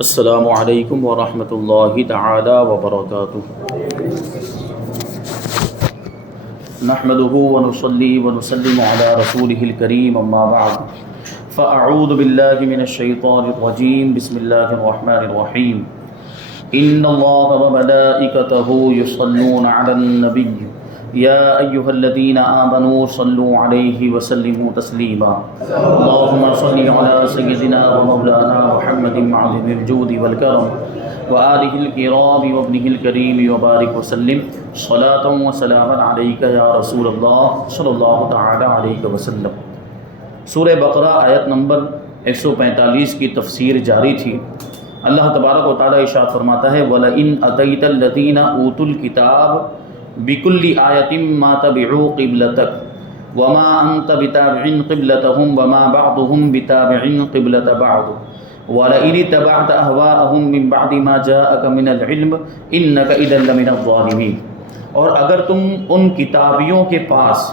السلام علیکم ورحمۃ اللہ تعالی وبرکاتہ۔ نحمده ونصلي ونسلم على رسوله الكريم اما بعد فاعوذ باللہ من الشیطان الرجیم بسم اللہ الرحمن الرحیم۔ ان اللہ وملائکته یصلون علی النبی یا ایہا الذین آمنوا صلوا علیہ وسلموا تسلیما۔ اللہم صل علی سیدنا ومولانا محمد معظم الجود والکرم وآلہ الکرام وابنہ الکریم وبارک وسلم صلاۃ وسلاما علیک یا رسول اللہ صلی اللہ تعالی علیہ وسلم۔ سورہ بقرہ آیت نمبر 145 کی تفسیر جاری تھی۔ اللہ تبارک و تعالی ارشاد فرماتا ہے وَلَئِنْ أَتَيْتَ الَّذِينَ أُوتُوا الْكِتَابَ بِكُلِّ آيَةٍ مَا تَبِعُوا قِبْلَتَكَ وَمَا أَنْتَ بِتَابِعٍ قِبْلَتَهُمْ وَمَا بَعْضُهُمْ بِتَابِعٍ قِبْلَةَ بَعْضٍ وَلَئِنِ اتَّبَعْتَ أَهْوَاءَهُمْ مِنْ بَعْدِ مَا جَاءَكَ مِنَ الْعِلْمِ إِنَّكَ إِذًا لَمِنَ الظَّالِمِينَ۔ اور اگر تم ان کتابیوں کے پاس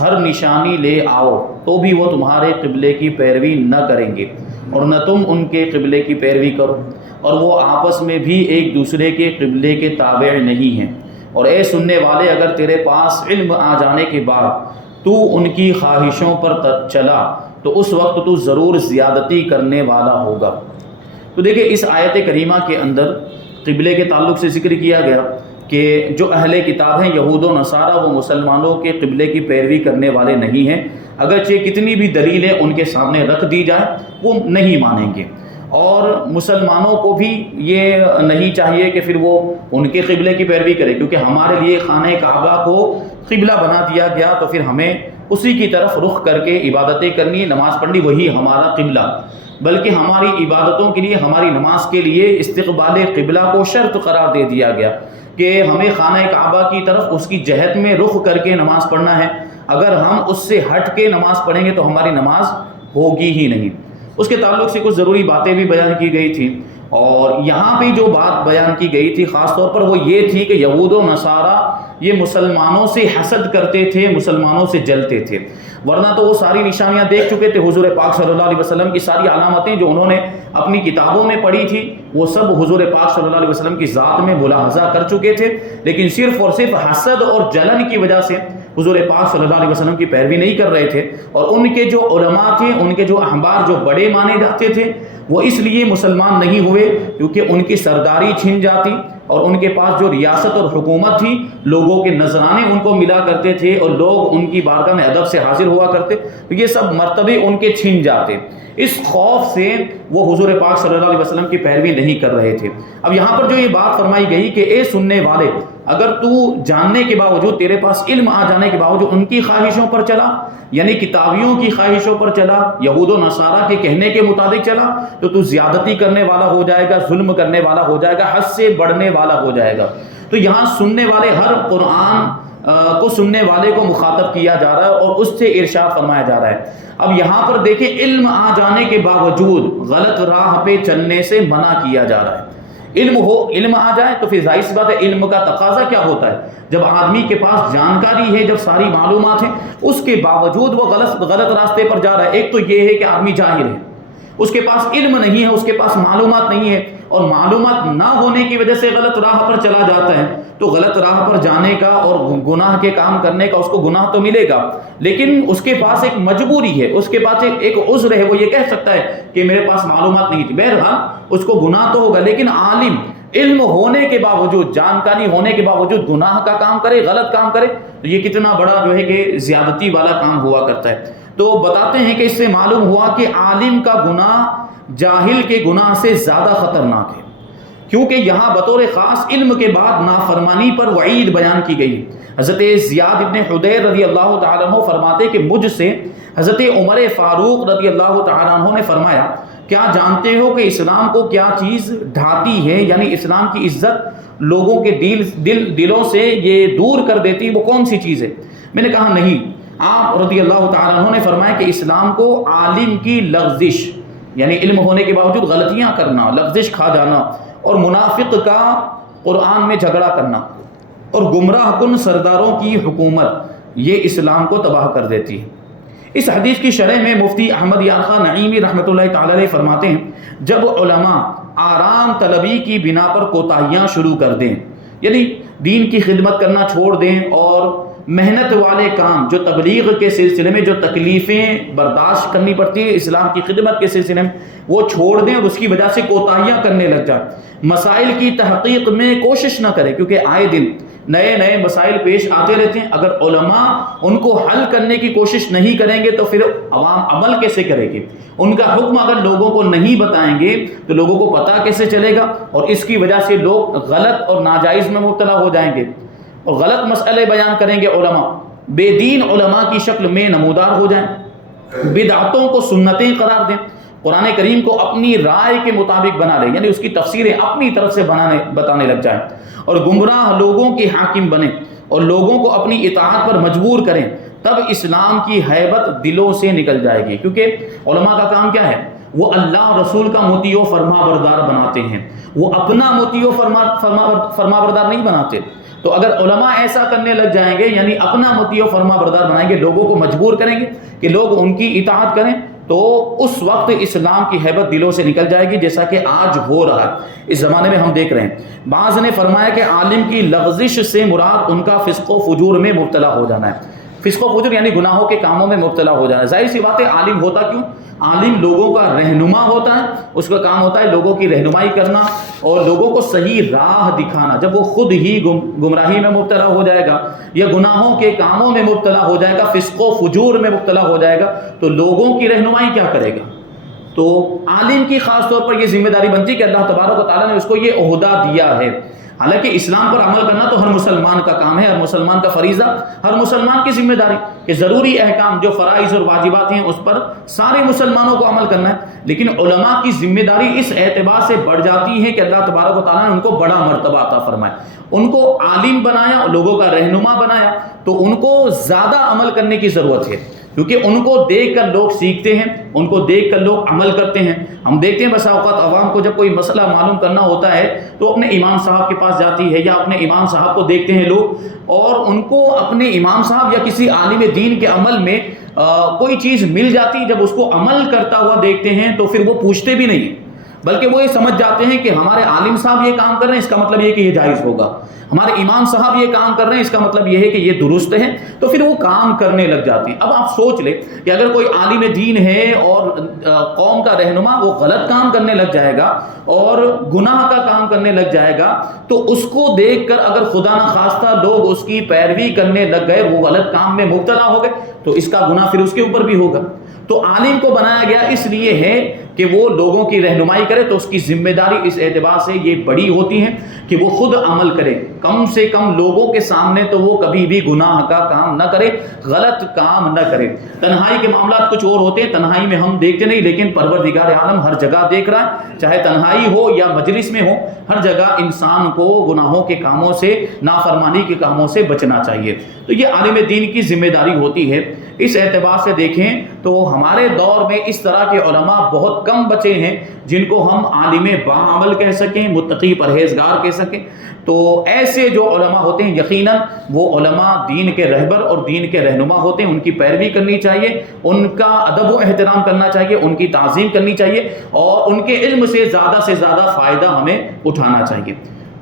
ہر نشانی لے آؤ تو بھی وہ تمہارے قبلے کی پیروی نہ کریں گے اور نہ تم ان کے قبلے کی پیروی کرو، اور وہ آپس میں بھی ایک دوسرے کے قبلے کے تابع نہیں ہیں۔ اور اے سننے والے، اگر تیرے پاس علم آ جانے کے بعد تو ان کی خواہشوں پر چلا تو اس وقت تو ضرور زیادتی کرنے والا ہوگا۔ تو دیکھیں اس آیت کریمہ کے اندر قبلے کے تعلق سے ذکر کیا گیا کہ جو اہل کتاب ہیں یہود و نصارہ وہ مسلمانوں کے قبلے کی پیروی کرنے والے نہیں ہیں، اگرچہ کتنی بھی دلیلیں ان کے سامنے رکھ دی جائے وہ نہیں مانیں گے، اور مسلمانوں کو بھی یہ نہیں چاہیے کہ پھر وہ ان کے قبلے کی پیروی کرے، کیونکہ ہمارے لیے خانہ کعبہ کو قبلہ بنا دیا گیا تو پھر ہمیں اسی کی طرف رخ کر کے عبادتیں کرنی، نماز پڑھنی، وہی ہمارا قبلہ، بلکہ ہماری عبادتوں کے لیے، ہماری نماز کے لیے استقبال قبلہ کو شرط قرار دے دیا گیا کہ ہمیں خانہ کعبہ کی طرف اس کی جہت میں رخ کر کے نماز پڑھنا ہے۔ اگر ہم اس سے ہٹ کے نماز پڑھیں گے تو ہماری نماز ہوگی ہی نہیں۔ اس کے تعلق سے کچھ ضروری باتیں بھی بیان کی گئی تھی، اور یہاں پہ جو بات بیان کی گئی تھی خاص طور پر وہ یہ تھی کہ یہود و نصارہ یہ مسلمانوں سے حسد کرتے تھے، مسلمانوں سے جلتے تھے، ورنہ تو وہ ساری نشانیاں دیکھ چکے تھے۔ حضور پاک صلی اللہ علیہ وسلم کی ساری علامتیں جو انہوں نے اپنی کتابوں میں پڑھی تھی وہ سب حضور پاک صلی اللہ علیہ وسلم کی ذات میں ملاحظہ کر چکے تھے، لیکن صرف اور صرف حسد اور جلن کی وجہ سے حضور پاک صلی اللہ علیہ وسلم کی پیروی نہیں کر رہے تھے، اور ان کے جو علماء تھے، ان کے جو احبار جو بڑے مانے جاتے تھے وہ اس لیے مسلمان نہیں ہوئے کیونکہ ان کی سرداری چھن جاتی، اور ان کے پاس جو ریاست اور حکومت تھی، لوگوں کے نذرانے ان کو ملا کرتے تھے اور لوگ ان کی بارگاہ میں ادب سے حاضر ہوا کرتے، تو یہ سب مرتبے ان کے چھن جاتے۔ اس خوف سے وہ حضور پاک صلی اللہ علیہ وسلم کی پیروی نہیں کر رہے تھے۔ اب یہاں پر جو یہ بات فرمائی گئی کہ اے سننے والے، اگر تو جاننے کے باوجود، تیرے پاس علم آ جانے کے باوجود ان کی خواہشوں پر چلا، یعنی کتابیوں کی خواہشوں پر چلا، یہود و نصارہ کے کہنے کے مطابق چلا، تو زیادتی کرنے والا ہو جائے گا، ظلم کرنے والا ہو جائے گا، حد سے بڑھنے والا ہو جائے گا۔ تو یہاں سننے والے، ہر قرآن کو سننے والے کو مخاطب کیا جا رہا ہے اور اس سے ارشاد فرمایا جا رہا ہے۔ اب یہاں پر دیکھیں علم آ جانے کے باوجود غلط راہ پہ چلنے سے منع کیا جا رہا ہے۔ علم آ جائے تو پھر ظاہر سی بات ہے علم کا تقاضا کیا ہوتا ہے، جب آدمی کے پاس جانکاری ہے، جب ساری معلومات ہیں، اس کے باوجود وہ غلط راستے پر جا رہا ہے۔ ایک تو یہ ہے کہ آدمی جاہل ہے، اس کے پاس علم نہیں ہے، اس کے پاس معلومات نہیں ہے، اور معلومات نہ ہونے کی وجہ سے غلط راہ پر چلا جاتا ہے، تو غلط راہ پر جانے کا اور گناہ کے کام کرنے کا اس کو گناہ تو ملے گا، لیکن اس کے پاس ایک مجبوری ہے، اس کے پاس ایک عذر ہے، وہ یہ کہہ سکتا ہے کہ میرے پاس معلومات نہیں تھی، بہرحال اس کو گناہ تو ہوگا، لیکن عالم علم ہونے کے باوجود، جانکاری ہونے کے باوجود گناہ کا کام کرے، غلط کام کرے، تو یہ کتنا بڑا جو ہے کہ زیادتی والا کام ہوا کرتا ہے۔ تو بتاتے ہیں کہ اس سے معلوم ہوا کہ عالم کا گناہ جاہل کے گناہ سے زیادہ خطرناک ہے، کیونکہ یہاں بطور خاص علم کے بعد نافرمانی پر وعید بیان کی گئی۔ حضرت زیاد ابن حدیر رضی اللہ تعالیٰ عنہ فرماتے کہ مجھ سے حضرت عمر فاروق رضی اللہ تعالیٰ عنہ نے فرمایا، کیا جانتے ہو کہ اسلام کو کیا چیز ڈھاتی ہے، یعنی اسلام کی عزت لوگوں کے دلوں سے یہ دور کر دیتی، وہ کون سی چیز ہے؟ میں نے کہا نہیں۔ آپ رضی اللہ تعالیٰ عنہ نے فرمایا کہ اسلام کو عالم کی لغزش، یعنی علم ہونے کے باوجود غلطیاں کرنا، لغزش کھا جانا، اور منافق کا قرآن میں جھگڑا کرنا، اور گمراہ کن سرداروں کی حکومت، یہ اسلام کو تباہ کر دیتی ہے۔ اس حدیث کی شرح میں مفتی احمد یار خان نعیمی رحمۃ اللہ تعالی علیہ فرماتے ہیں، جب علماء آرام طلبی کی بنا پر کوتاہیاں شروع کر دیں، یعنی دین کی خدمت کرنا چھوڑ دیں اور محنت والے کام جو تبلیغ کے سلسلے میں جو تکلیفیں برداشت کرنی پڑتی ہیں اسلام کی خدمت کے سلسلے میں وہ چھوڑ دیں اور اس کی وجہ سے کوتاہیاں کرنے لگ جائیں، مسائل کی تحقیق میں کوشش نہ کریں، کیونکہ آئے دن نئے نئے مسائل پیش آتے رہتے ہیں۔ اگر علماء ان کو حل کرنے کی کوشش نہیں کریں گے تو پھر عوام عمل کیسے کرے گی؟ ان کا حکم اگر لوگوں کو نہیں بتائیں گے تو لوگوں کو پتہ کیسے چلے گا؟ اور اس کی وجہ سے لوگ غلط اور ناجائز میں مبتلا ہو جائیں گے اور غلط مسئلے بیان کریں گے، علماء بے دین علماء کی شکل میں نمودار ہو جائیں، بدعتوں کو سنتیں قرار دیں، قرآن کریم کو اپنی رائے کے مطابق بنا لیں، یعنی اس کی تفسیریں اپنی طرف سے بتانے لگ جائیں اور گمراہ لوگوں کے حاکم بنیں اور لوگوں کو اپنی اطاعت پر مجبور کریں، تب اسلام کی ہیبت دلوں سے نکل جائے گی۔ کیونکہ علماء کا کام کیا ہے؟ وہ اللہ اور رسول کا مطیع و فرما بردار بناتے ہیں، وہ اپنا مطیع و فرما بردار نہیں بناتے۔ تو اگر علماء ایسا کرنے لگ جائیں گے، یعنی اپنا مطیع و فرما بردار بنائیں گے، لوگوں کو مجبور کریں گے کہ لوگ ان کی اطاعت کریں، تو اس وقت اسلام کی ہیبت دلوں سے نکل جائے گی، جیسا کہ آج ہو رہا ہے۔ اس زمانے میں ہم دیکھ رہے ہیں، بعض نے فرمایا کہ عالم کی لغزش سے مراد ان کا فسق و فجور میں مبتلا ہو جانا ہے۔ فسق و فجور یعنی گناہوں کے کاموں میں مبتلا ہو جانا ہے۔ ظاہر سی بات ہے، عالم ہوتا کیوں؟ عالم لوگوں کا رہنما ہوتا ہے، اس کا کام ہوتا ہے لوگوں کی رہنمائی کرنا اور لوگوں کو صحیح راہ دکھانا۔ جب وہ خود ہی گمراہی میں مبتلا ہو جائے گا یا گناہوں کے کاموں میں مبتلا ہو جائے گا، فسق و فجور میں مبتلا ہو جائے گا، تو لوگوں کی رہنمائی کیا کرے گا؟ تو عالم کی خاص طور پر یہ ذمہ داری بنتی ہے کہ اللہ تبارک و تعالیٰ نے اس کو یہ عہدہ دیا ہے۔ حالانکہ اسلام پر عمل کرنا تو ہر مسلمان کا کام ہے، ہر مسلمان کا فریضہ، ہر مسلمان کی ذمہ داری کہ ضروری احکام جو فرائض اور واجبات ہیں اس پر سارے مسلمانوں کو عمل کرنا ہے۔ لیکن علماء کی ذمہ داری اس اعتبار سے بڑھ جاتی ہے کہ اللہ تبارک و تعالیٰ نے ان کو بڑا مرتبہ عطا فرمایا، ان کو عالم بنایا، لوگوں کا رہنما بنایا، تو ان کو زیادہ عمل کرنے کی ضرورت ہے، کیونکہ ان کو دیکھ کر لوگ سیکھتے ہیں، ان کو دیکھ کر لوگ عمل کرتے ہیں۔ ہم دیکھتے ہیں بسا اوقات عوام کو جب کوئی مسئلہ معلوم کرنا ہوتا ہے تو اپنے امام صاحب کے پاس جاتی ہے یا اپنے امام صاحب کو دیکھتے ہیں لوگ، اور ان کو اپنے امام صاحب یا کسی عالم دین کے عمل میں کوئی چیز مل جاتی، جب اس کو عمل کرتا ہوا دیکھتے ہیں تو پھر وہ پوچھتے بھی نہیں ہیں، بلکہ وہ یہ سمجھ جاتے ہیں کہ ہمارے عالم صاحب یہ کام کر رہے ہیں، اس کا مطلب یہ ہے کہ یہ جائز ہوگا، ہمارے امام صاحب یہ کام کر رہے ہیں، اس کا مطلب یہ ہے کہ یہ درست ہے، تو پھر وہ کام کرنے لگ جاتے ہیں۔ اب آپ سوچ لیں کہ اگر کوئی عالم دین ہے اور قوم کا رہنما وہ غلط کام کرنے لگ جائے گا اور گناہ کا کام کرنے لگ جائے گا، تو اس کو دیکھ کر اگر خدا نخواستہ لوگ اس کی پیروی کرنے لگ گئے، وہ غلط کام میں مبتلا ہو گئے، تو اس کا گناہ پھر اس کے اوپر بھی ہوگا۔ تو عالم کو بنایا گیا اس لیے ہے کہ وہ لوگوں کی رہنمائی کرے، تو اس کی ذمہ داری اس اعتبار سے یہ بڑی ہوتی ہے کہ وہ خود عمل کرے، کم سے کم لوگوں کے سامنے تو وہ کبھی بھی گناہ کا کام نہ کرے، غلط کام نہ کرے۔ تنہائی کے معاملات کچھ اور ہوتے ہیں، تنہائی میں ہم دیکھتے نہیں، لیکن پروردگار عالم ہر جگہ دیکھ رہا ہے، چاہے تنہائی ہو یا مجلس میں ہو، ہر جگہ انسان کو گناہوں کے کاموں سے، نافرمانی کے کاموں سے بچنا چاہیے۔ تو یہ عالم دین کی ذمہ داری ہوتی ہے۔ اس اعتبار سے دیکھیں تو ہمارے دور میں اس طرح کے علماء بہت کم بچے ہیں جن کو ہم عالم باعمل کہہ سکیں، متقی پرہیزگار کہہ سکیں۔ تو ایسے جو علماء ہوتے ہیں یقیناً وہ علماء دین کے رہبر اور دین کے رہنما ہوتے ہیں، ان کی پیروی کرنی چاہیے، ان کا ادب و احترام کرنا چاہیے، ان کی تعظیم کرنی چاہیے اور ان کے علم سے زیادہ فائدہ ہمیں اٹھانا چاہیے۔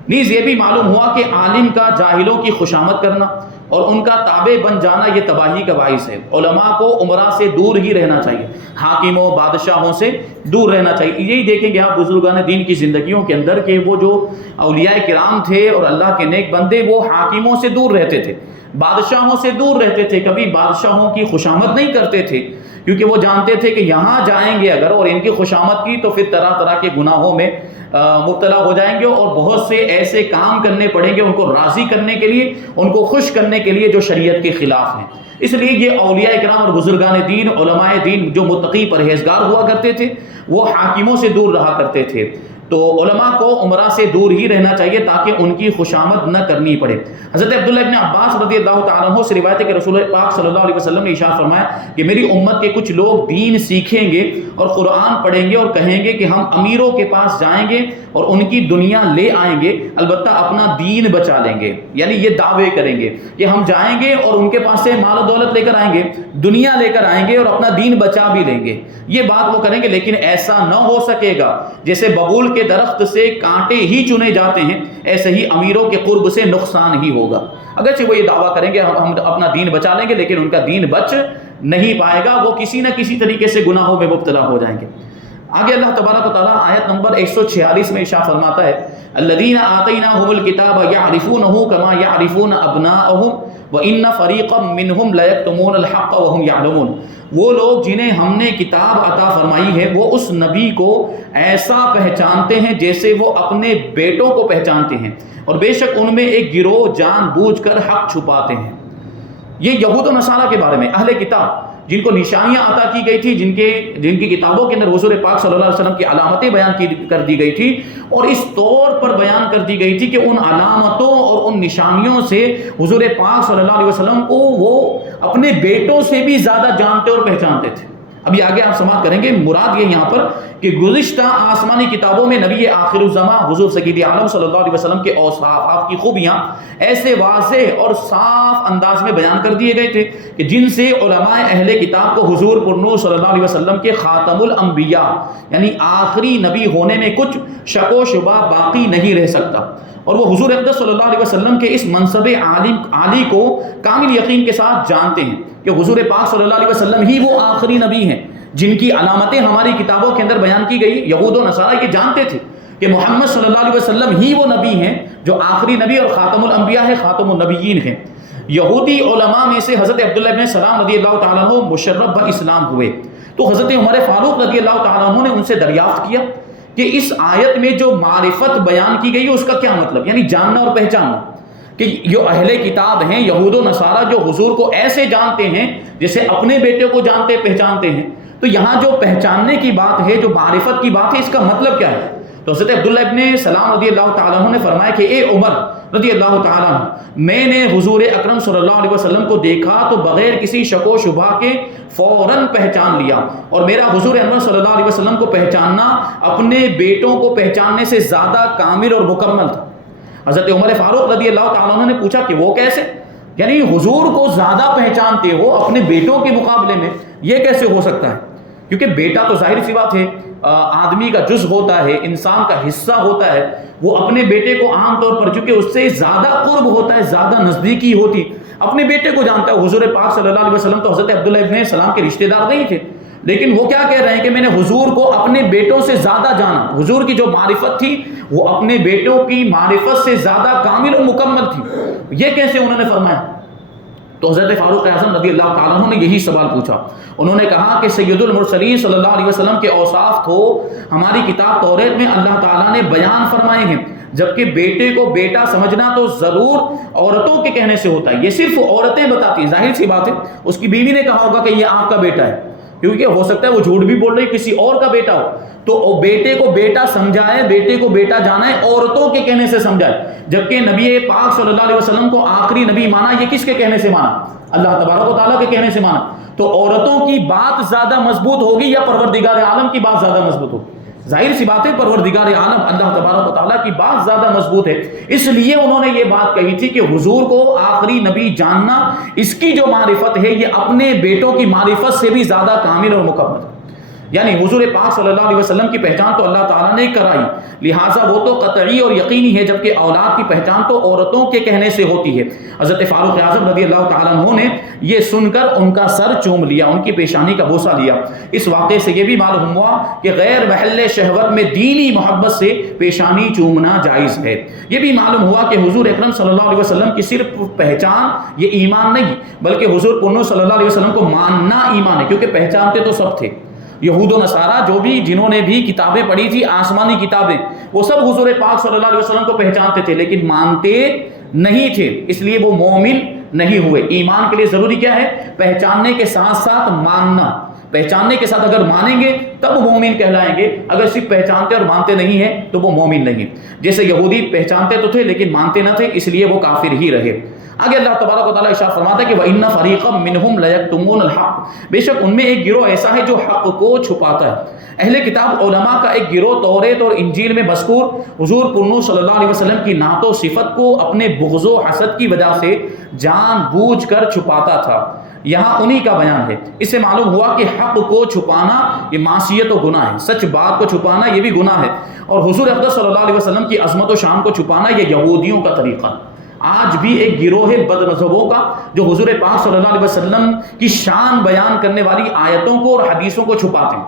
نیز یہ بھی معلوم ہوا کہ عالم کا جاہلوں کی خوشامد کرنا اور ان کا تابع بن جانا یہ تباہی کا باعث ہے۔ علماء کو عمرہ سے دور ہی رہنا چاہیے، حاکموں بادشاہوں سے دور رہنا چاہیے۔ یہی دیکھیں گے آپ بزرگان دین کی زندگیوں کے اندر کہ وہ جو اولیاء کرام تھے اور اللہ کے نیک بندے، وہ حاکموں سے دور رہتے تھے، بادشاہوں سے دور رہتے تھے، کبھی بادشاہوں کی خوشامد نہیں کرتے تھے، کیونکہ وہ جانتے تھے کہ یہاں جائیں گے اگر اور ان کی خوشامد کی تو پھر طرح طرح کے گناہوں میں مبتلا ہو جائیں گے اور بہت سے ایسے کام کرنے پڑیں گے ان کو راضی کرنے کے لیے، ان کو خوش کرنے کے لیے جو شریعت کے خلاف ہیں۔ اس لیے یہ اولیاء کرام اور بزرگان دین، علماء دین جو متقی پرہیزگار ہوا کرتے تھے، وہ حاکموں سے دور رہا کرتے تھے۔ تو علماء کو عمرہ سے دور ہی رہنا چاہیے تاکہ ان کی خوشامد نہ کرنی پڑے۔ حضرت عبداللہ ابن عباس رضی اللہ تعالیٰ عنہ سے روایت ہے کہ رسول پاک صلی اللہ علیہ وسلم نے ارشاد فرمایا کہ میری امت کے کچھ لوگ دین سیکھیں گے اور قرآن پڑھیں گے اور کہیں گے کہ ہم امیروں کے پاس جائیں گے اور ان کی دنیا لے آئیں گے، البتہ اپنا دین بچا لیں گے۔ یعنی یہ دعوے کریں گے کہ ہم جائیں گے اور ان کے پاس سے مال و دولت لے کر آئیں گے، دنیا لے کر آئیں گے اور اپنا دین بچا بھی لیں گے، یہ بات وہ کریں گے، لیکن ایسا نہ ہو سکے گا۔ جیسے ببول کے درخت سے کانٹے ہی چنے جاتے ہیں، ایسے ہی امیروں کے قرب سے نقصان ہی ہوگا۔ اگرچہ وہ یہ دعویٰ کریں گے ہم اپنا دین بچا لیں گے، لیکن ان کا دین بچ نہیں پائے گا، وہ کسی نہ کسی طریقے سے گناہوں میں مبتلا ہو جائیں گے۔ آگے اللہ تبارک و تعالیٰ آیت نمبر 146 میں ارشاد فرماتا ہے الذین آتیناہم الکتاب یعرفونہ کما یعرفون ابناءہم وان فریقا منہم لیکتمون الحق وہم یعلمون۔ وہ لوگ جنہیں ہم نے کتاب عطا فرمائی ہے وہ اس نبی کو ایسا پہچانتے ہیں جیسے وہ اپنے بیٹوں کو پہچانتے ہیں، اور بے شک ان میں ایک گروہ جان بوجھ کر حق چھپاتے ہیں۔ یہ یہود و نصارہ کے بارے میں، اہل کتاب جن کو نشانیاں عطا کی گئی تھی، جن کی کتابوں کے اندر حضور پاک صلی اللہ علیہ وسلم کی علامتیں بیان کر دی گئی تھی، اور اس طور پر بیان کر دی گئی تھی کہ ان علامتوں اور ان نشانیوں سے حضور پاک صلی اللہ علیہ وسلم کو وہ اپنے بیٹوں سے بھی زیادہ جانتے اور پہچانتے تھے۔ ابھی آگے آپ سماعت کریں گے، مراد یہ یہاں پر کہ گزشتہ آسمانی کتابوں میں نبی آخر الزمان حضور سید عالم صلی اللہ علیہ وسلم کے اوصاف، آپ کی خوبیاں ایسے واضح اور صاف انداز میں بیان کر دیے گئے تھے کہ جن سے علماء اہل کتاب کو حضور پرنور صلی اللہ علیہ وسلم کے خاتم الانبیاء یعنی آخری نبی ہونے میں کچھ شک و شبہ باقی نہیں رہ سکتا، اور وہ حضور اقدس صلی اللہ علیہ وسلم کے اس منصب عالی کو کامل یقین کے ساتھ جانتے ہیں کہ حضور پاک صلی اللہ علیہ وسلم ہی وہ آخری نبی ہیں جن کی علامتیں ہماری کتابوں کے اندر بیان کی گئی۔ یہود و نصارہ یہ جانتے تھے کہ محمد صلی اللہ علیہ وسلم ہی وہ نبی ہیں جو آخری نبی اور خاتم الانبیاء ہے، خاتم النبیین ہیں۔ یہودی علماء میں سے حضرت عبداللہ ابن سلام رضی اللہ تعالیٰ عنہ مشرف باسلام ہوئے، تو حضرت عمر فاروق رضی اللہ تعالیٰ عنہ نے ان سے دریافت کیا کہ اس آیت میں جو معرفت بیان کی گئی اس کا کیا مطلب، یعنی جاننا اور پہچاننا، کہ جو اہل کتاب ہیں یہود و نصارہ جو حضور کو ایسے جانتے ہیں جیسے اپنے بیٹے کو جانتے پہچانتے ہیں، تو یہاں جو پہچاننے کی بات ہے، جو معرفت کی بات ہے، اس کا مطلب کیا ہے؟ تو حضرت عبداللہ ابن سلام رضی اللہ تعالیٰ عنہ نے فرمایا کہ اے عمر رضی اللہ تعالیٰ عنہ، میں نے حضور اکرم صلی اللہ علیہ وسلم کو دیکھا تو بغیر کسی شک و شبہ کے فوراً پہچان لیا، اور میرا حضور انور صلی اللہ علیہ وسلم کو پہچاننا اپنے بیٹوں کو پہچاننے سے زیادہ کامل اور مکمل تھا۔ حضرت عمر فاروق رضی اللہ تعالیٰ عنہ نے پوچھا کہ وہ کیسے؟ یعنی حضور کو زیادہ پہچانتے ہو اپنے بیٹوں کے مقابلے میں، یہ کیسے ہو سکتا ہے؟ کیونکہ بیٹا تو ظاہر سی بات ہے آدمی کا جز ہوتا ہے، انسان کا حصہ ہوتا ہے، وہ اپنے بیٹے کو عام طور پر چونکہ اس سے زیادہ قرب ہوتا ہے، زیادہ نزدیکی ہوتی، اپنے بیٹے کو جانتا ہے۔ حضور پاک صلی اللہ علیہ وسلم تو حضرت عبداللہ ابن سلام کے رشتہ دار نہیں تھے، لیکن وہ کیا کہہ رہے ہیں کہ میں نے حضور کو اپنے بیٹوں سے زیادہ جانا۔ حضور کی جو معرفت تھی وہ اپنے بیٹوں کی معرفت سے زیادہ کامل و مکمل تھی۔ یہ کیسے انہوں نے فرمایا؟ تو حضرت فاروق اعظم رضی اللہ تعالیٰ عنہ نے یہی سوال پوچھا۔ انہوں نے کہا کہ سید المرسلین صلی اللہ علیہ وسلم کے اوصاف تو ہماری کتاب توریت میں اللہ تعالیٰ نے بیان فرمائے ہیں، جبکہ بیٹے کو بیٹا سمجھنا تو ضرور عورتوں کے کہنے سے ہوتا ہے، یہ صرف عورتیں بتاتی ہیں۔ ظاہر سی بات ہے اس کی بیوی نے کہا ہوگا کہ یہ آپ کا بیٹا ہے، کیونکہ ہو سکتا ہے وہ جھوٹ بھی بول رہی کسی اور کا بیٹا ہو، تو بیٹے کو بیٹا سمجھائے، بیٹے کو بیٹا جانا ہے عورتوں کے کہنے سے سمجھائے، جبکہ نبی پاک صلی اللہ علیہ وسلم کو آخری نبی مانا، یہ کس کے کہنے سے مانا؟ اللہ تبارک و تعالیٰ کے کہنے سے مانا۔ تو عورتوں کی بات زیادہ مضبوط ہوگی یا پروردگار عالم کی بات زیادہ مضبوط ہوگی؟ ظاہر سی بات ہے پروردگار عالم اللہ تبارک و تعالیٰ کی بات زیادہ مضبوط ہے، اس لیے انہوں نے یہ بات کہی تھی کہ حضور کو آخری نبی جاننا، اس کی جو معرفت ہے یہ اپنے بیٹوں کی معرفت سے بھی زیادہ کامل اور مکمل ہے۔ یعنی حضور پاک صلی اللہ علیہ وسلم کی پہچان تو اللہ تعالیٰ نے کرائی، لہٰذا وہ تو قطعی اور یقینی ہے، جبکہ اولاد کی پہچان تو عورتوں کے کہنے سے ہوتی ہے۔ حضرت فاروق اعظم رضی اللہ تعالیٰ عنہ نے یہ سن کر ان کا سر چوم لیا، ان کی پیشانی کا بوسہ لیا۔ اس واقعے سے یہ بھی معلوم ہوا کہ غیر محل شہوت میں دینی محبت سے پیشانی چومنا جائز ہے۔ یہ بھی معلوم ہوا کہ حضور اکرم صلی اللہ علیہ وسلم کی صرف پہچان یہ ایمان نہیں، بلکہ حضور پرنور صلی اللہ علیہ وسلم کو ماننا ایمان ہے، کیونکہ پہچانتے تو سب تھے۔ یہود و نصارہ جو بھی جنہوں نے بھی کتابیں پڑھی تھی آسمانی کتابیں، وہ سب حضور پاک صلی اللہ علیہ وسلم کو پہچانتے تھے لیکن مانتے نہیں تھے، اس لیے وہ مومن نہیں ہوئے۔ ایمان کے لیے ضروری کیا ہے؟ پہچاننے کے ساتھ ساتھ ماننا۔ پہچاننے کے ساتھ اگر مانیں گے تب وہ مومن کہلائیں گے، اگر صرف پہچانتے اور مانتے نہیں ہیں تو وہ مومن نہیں۔ جیسے یہودی پہچانتے تو تھے لیکن مانتے نہ تھے، اس لیے وہ کافر ہی رہے۔ آگے اللہ تبارک و تعالیٰ ارشاد فرماتا ہے کہ وَإِنَّ فَرِيقًا مِّنْهُمْ لَيَكْتُمُونَ الْحَقَّ، بے شک ان میں ایک گروہ ایسا ہے جو حق کو چھپاتا ہے۔ اہل کتاب علماء کا ایک گروہ توریت اور انجیل میں مذکور حضور پرنور صلی اللہ علیہ وسلم کی نعت و صفت کو اپنے بغض و حسد کی وجہ سے جان بوجھ کر چھپاتا تھا۔ یہاں انہی کا بیان ہے۔ اس سے معلوم ہوا کہ حق کو چھپانا یہ معصیت و گناہ ہے، سچ بات کو چھپانا یہ بھی گناہ ہے، اور حضور اقدس صلی اللہ علیہ وسلم کی عظمت و شان کو چھپانا یہ یہودیوں کا طریقہ۔ آج بھی ایک گروہ ہے بد مذہبوں کا جو حضور پاک صلی اللہ علیہ وسلم کی شان بیان کرنے والی آیتوں کو اور حدیثوں کو چھپاتے ہیں،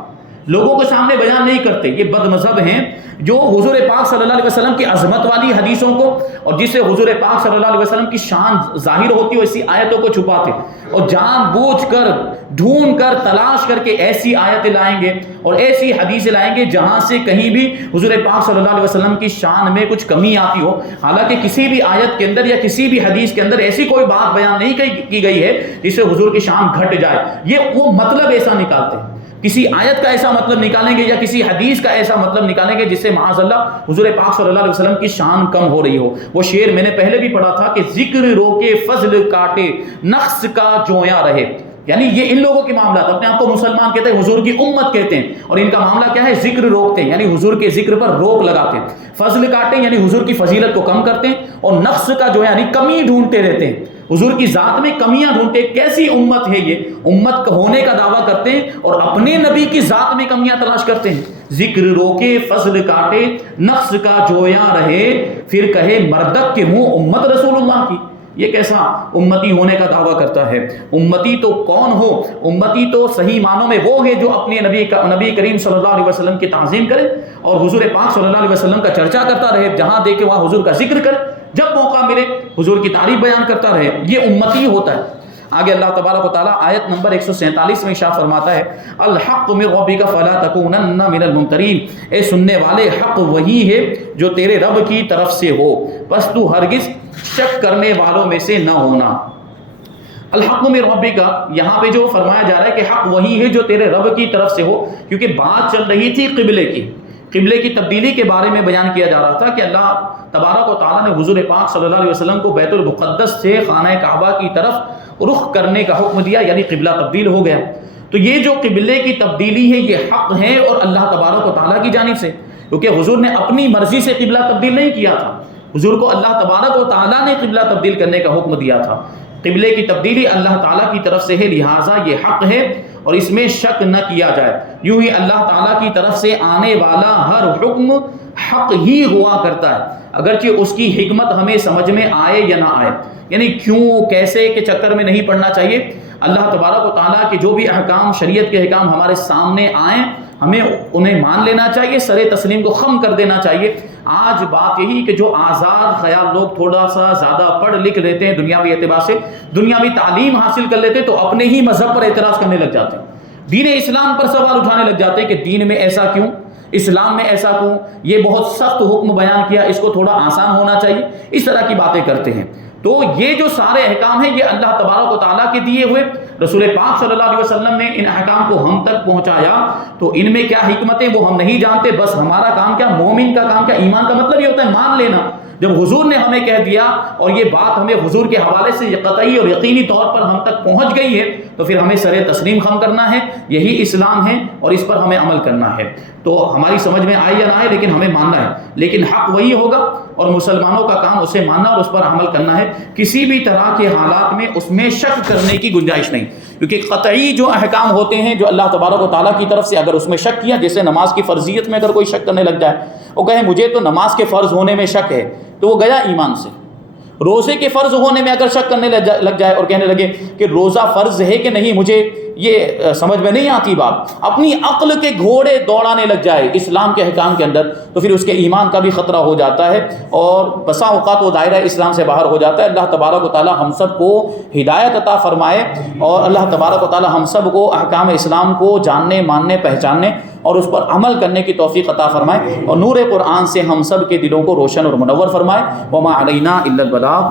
لوگوں کے سامنے بیان نہیں کرتے۔ یہ بد مذہب ہیں جو حضور پاک صلی اللہ علیہ وسلم کی عظمت والی حدیثوں کو اور جس سے حضور پاک صلی اللہ علیہ وسلم کی شان ظاہر ہوتی ہے ایسی آیتوں کو چھپاتے اور جان بوجھ کر ڈھونڈ کر تلاش کر کے ایسی آیتیں لائیں گے اور ایسی حدیثیں لائیں گے جہاں سے کہیں بھی حضور پاک صلی اللہ علیہ وسلم کی شان میں کچھ کمی آتی ہو، حالانکہ کسی بھی آیت کے اندر یا کسی بھی حدیث کے اندر ایسی کوئی بات بیان نہیں کی گئی ہے جس سے حضور کی شان گھٹ جائے۔ یہ وہ مطلب ایسا نکالتے ہیں، کسی آیت کا ایسا مطلب نکالیں گے یا کسی حدیث کا ایسا مطلب نکالیں گے جس سے معاذ اللہ حضور پاک صلی اللہ علیہ وسلم کی شان کم ہو رہی ہو۔ وہ شعر میں نے پہلے بھی پڑھا تھا کہ ذکر روکے فضل کاٹے نقص کا جویاں رہے، یعنی یہ ان لوگوں کے معاملات، اپنے آپ کو مسلمان کہتے ہیں، حضور کی امت کہتے ہیں، اور ان کا معاملہ کیا ہے؟ ذکر روکتے ہیں، یعنی حضور کے ذکر پر روک لگاتے ہیں۔ فضل کاٹیں یعنی حضور کی فضیلت کو کم کرتے ہیں، اور نقص کا جو ہے یعنی کمی ڈھونڈتے رہتے ہیں، حضور کی ذات میں کمیاں ڈھونڈتے ہیں۔ کیسی امت ہے یہ؟ امت ہونے کا دعویٰ کرتے ہیں اور اپنے نبی کی ذات میں کمیاں تلاش کرتے ہیں۔ ذکر روکے فضل کاٹے نقص کا جویاں رہے، پھر کہے مردک کے منہ امت رسول اللہ کی۔ یہ کیسا امتی ہونے کا دعویٰ کرتا ہے؟ امتی تو کون ہو؟ امتی تو صحیح معنوں میں وہ ہے جو اپنے نبی کریم صلی اللہ علیہ وسلم کی تعظیم کرے اور حضور پاک صلی اللہ علیہ وسلم کا چرچا کرتا رہے، جہاں دیکھے وہاں حضور کا ذکر کرے، جب موقع ملے حضور کی تعریف بیان کرتا رہے، یہ امتی ہوتا ہے۔ آگے اللہ تبارک و تعالیٰ آیت نمبر 147 میں ارشاد فرماتا ہے الحق من ربک فلا تکونن من الممترین، اے سننے والے حق وہی ہے جو تیرے رب کی طرف سے ہو، بس تو ہرگز شک کرنے والوں میں سے نہ ہونا۔ الحق من ربک، یہاں پہ جو فرمایا جا رہا ہے کہ حق وہی ہے جو تیرے رب کی طرف سے ہو، کیونکہ بات چل رہی تھی قبلے کی تبدیلی کے بارے میں بیان کیا جا رہا تھا کہ اللہ تبارک و تعالیٰ نے حضور پاک صلی اللہ علیہ وسلم کو بیت المقدس سے خانہ کعبہ کی طرف رخ کرنے کا حکم دیا، یعنی قبلہ تبدیل ہو گیا۔ تو یہ جو قبلے کی تبدیلی ہے یہ حق ہے اور اللہ تبارک و تعالیٰ کی جانب سے، کیونکہ حضور نے اپنی مرضی سے قبلہ تبدیل نہیں کیا تھا، حضور کو اللہ تبارک و تعالیٰ نے قبلہ تبدیل کرنے کا حکم دیا تھا۔ قبلے کی تبدیلی اللہ تعالیٰ کی طرف سے ہے، لہٰذا یہ حق ہے اور اس میں شک نہ کیا جائے۔ یوں ہی اللہ تعالیٰ کی طرف سے آنے والا ہر حکم حق ہی ہوا کرتا ہے، اگرچہ اس کی حکمت ہمیں سمجھ میں آئے یا نہ آئے، یعنی کیوں کیسے کے چکر میں نہیں پڑنا چاہیے۔ اللہ تبارک و تعالیٰ کے جو بھی احکام، شریعت کے احکام ہمارے سامنے آئیں، ہمیں انہیں مان لینا چاہیے، سر تسلیم کو خم کر دینا چاہیے۔ آج بات یہی کہ جو آزاد خیال لوگ تھوڑا سا زیادہ پڑھ لکھ لیتے ہیں، دنیاوی اعتبار سے دنیاوی تعلیم حاصل کر لیتے ہیں، تو اپنے ہی مذہب پر اعتراض کرنے لگ جاتے ہیں، دین اسلام پر سوال اٹھانے لگ جاتے ہیں کہ دین میں ایسا کیوں، اسلام میں ایسا کیوں، یہ بہت سخت حکم بیان کیا، اس کو تھوڑا آسان ہونا چاہیے، اس طرح کی باتیں کرتے ہیں۔ تو یہ جو سارے احکام ہیں یہ اللہ تبارک و تعالیٰ کے دیے ہوئے، رسول پاک صلی اللہ علیہ وسلم نے ان احکام کو ہم تک پہنچایا، تو ان میں کیا حکمتیں وہ ہم نہیں جانتے، بس ہمارا کام کیا، مومن کا کام کیا، ایمان کا مطلب یہ ہوتا ہے مان لینا۔ جب حضور نے ہمیں کہہ دیا اور یہ بات ہمیں حضور کے حوالے سے قطعی اور یقینی طور پر ہم تک پہنچ گئی ہے، تو پھر ہمیں سر تسلیم خم کرنا ہے، یہی اسلام ہے اور اس پر ہمیں عمل کرنا ہے۔ تو ہماری سمجھ میں آئے یا نہ آئے لیکن ہمیں ماننا ہے، لیکن حق وہی ہوگا اور مسلمانوں کا کام اسے ماننا اور اس پر عمل کرنا ہے، کسی بھی طرح کے حالات میں اس میں شک کرنے کی گنجائش نہیں، کیونکہ قطعی جو احکام ہوتے ہیں جو اللہ تبارک و تعالیٰ کی طرف سے، اگر اس میں شک کیا، جیسے نماز کی فرضیت میں اگر کوئی شک کرنے لگ جائے، وہ کہے مجھے تو نماز کے فرض ہونے میں شک ہے، تو وہ گیا ایمان سے۔ روزے کے فرض ہونے میں اگر شک کرنے لگ جائے اور کہنے لگے کہ روزہ فرض ہے کہ نہیں، مجھے یہ سمجھ میں نہیں آتی بات، اپنی عقل کے گھوڑے دوڑانے لگ جائے اسلام کے احکام کے اندر، تو پھر اس کے ایمان کا بھی خطرہ ہو جاتا ہے اور بسا اوقات وہ دائرہ اسلام سے باہر ہو جاتا ہے۔ اللہ تبارک و تعالی ہم سب کو ہدایت عطا فرمائے اور اللہ تبارک و تعالی ہم سب کو احکام اسلام کو جاننے، ماننے، پہچاننے اور اس پر عمل کرنے کی توفیق عطا فرمائے اور نور قرآن سے ہم سب کے دلوں کو روشن اور منور فرمائے۔ وما علینا الا البلاغ۔